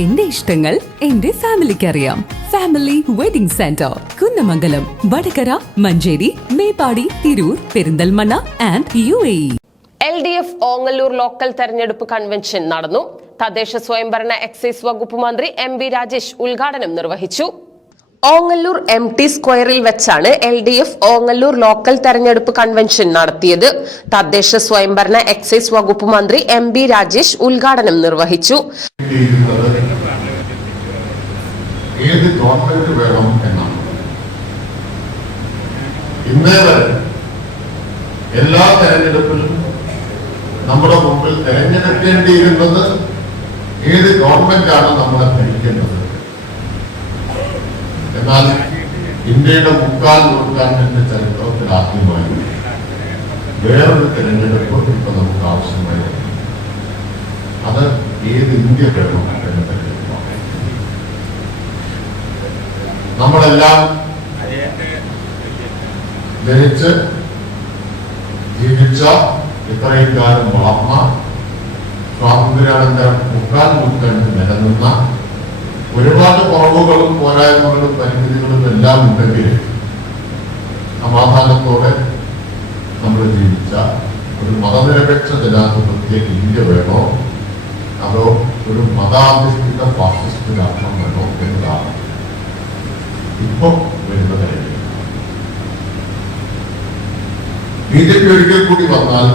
എന്റെ ഇഷ്ടങ്ങൾ എന്റെ ഫാമിലിക്ക് അറിയാം family wedding centre Kunnamangalam Vadakara Manjeri Meppadi Tirur Perinthalmanna and U A L D F Ongallur local തെരഞ്ഞെടുപ്പ് കൺവെൻഷൻ നടന്നു. തദ്ദേശ സ്വയംഭരണ എക്സൈസ് വകുപ്പ് മന്ത്രി എം വി രാജേഷ് ഉദ്ഘാടനം നിർവഹിച്ചു. ഓങ്ങല്ലൂർ എം ടി സ്ക്വയറിൽ വെച്ചാണ് L D F Ongallur local തെരഞ്ഞെടുപ്പ് കൺവെൻഷൻ നടത്തിയത്. തദ്ദേശ സ്വയംഭരണ എക്സൈസ് വകുപ്പ് മന്ത്രി എം ബി രാജേഷ് ഉദ്ഘാടനം നിർവഹിച്ചു. ഏത് ഗവൺമെന്റ് വേണം എന്നാണ്. എല്ലാ തെരഞ്ഞെടുപ്പിലും നമ്മുടെ മുമ്പിൽ തെരഞ്ഞെടുക്കേണ്ടിയിരുന്നത് ഏത് ഗവൺമെന്റാണ് നമ്മളെ ഭരിക്കുന്നത് എന്നാൽ ഇന്ത്യയുടെ മുക്കാൽ നൂറ്റാണ്ടിന്റെ ചരിത്രത്തിൽ ആദ്യമായി വേറൊരു തെരഞ്ഞെടുപ്പ് ഇപ്പൊ നമുക്ക് ആവശ്യമായി. അത് ഏത് ഇന്ത്യ വേണം എന്ന് തെരഞ്ഞെടുപ്പാണ് നമ്മളെല്ലാം ജനിച്ച് ജീവിച്ച ഇത്രയും കാലം വളർന്ന സ്വാതന്ത്ര്യാനന്തരം മുക്കാൽ നൂറ്റാണ്ട് നിലനിന്ന ഒരുപാട് കുറവുകളും പോരായ്മകളും പരിമിതികളും എല്ലാം ഉണ്ടെങ്കിൽ സമാധാനത്തോടെ നമ്മൾ ജീവിച്ച ഒരു മതനിരപേക്ഷ ജനാധിപത്യ ഇന്ത്യ വേണോ? അതോ ഒരു മതാധിഷ്ഠിത ഫാസിസ്റ്റ് രാഷ്ട്രം വേണോ എന്നതാണ് ഇപ്പൊ വരുന്ന ബി ജെ പി ഒരിക്കൽ കൂടി വന്നാൽ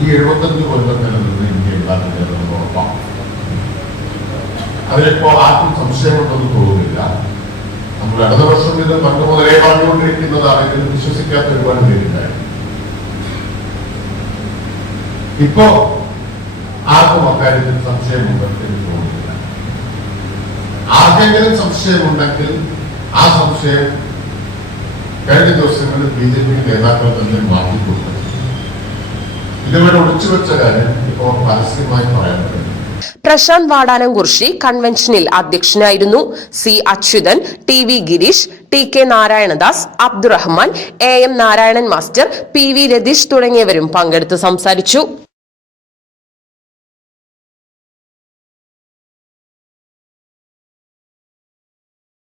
ഈ എഴുപത്തഞ്ച് കൊല്ലത്തിൽ നിന്ന് ഇന്ത്യ ഉണ്ടാക്കുന്നത് ഉറപ്പാണ്. അതിലിപ്പോ ആർക്കും സംശയമുണ്ടെന്ന് തോന്നുന്നില്ല. നമ്മൾ അടുത്ത വർഷം ഇത് പണ്ട് മുതലേ പറഞ്ഞുകൊണ്ടിരിക്കുന്നതാണ് ഇതിൽ വിശ്വസിക്കാത്ത ഒരുപാട് പേരുണ്ടായിരുന്നു ഇപ്പോ ആർക്കും അക്കാര്യത്തിൽ സംശയമുണ്ടെന്ന് എനിക്ക് തോന്നുന്നില്ല. ആർക്കെങ്കിലും സംശയമുണ്ടെങ്കിൽ ആ സംശയം കഴിഞ്ഞ ദിവസങ്ങളിൽ ബി ജെ പി നേതാക്കൾ തന്നെ മാറ്റിക്കൊടുത്തു. ഇതുവരെ ഒളിച്ചു വെച്ച കാര്യം ഇപ്പോൾ പരസ്യമായി പറയാൻ കഴിയും പ്രശാന്ത് വാടാനംകുറിശി കൺവെൻഷനിൽ അധ്യക്ഷനായിരുന്നു C Achuthan T V Gireesh T K Narayanadas Abdurahman A M Narayanan master P V Ratheesh തുടങ്ങിയവരും പങ്കെടുത്ത് സംസാരിച്ചു.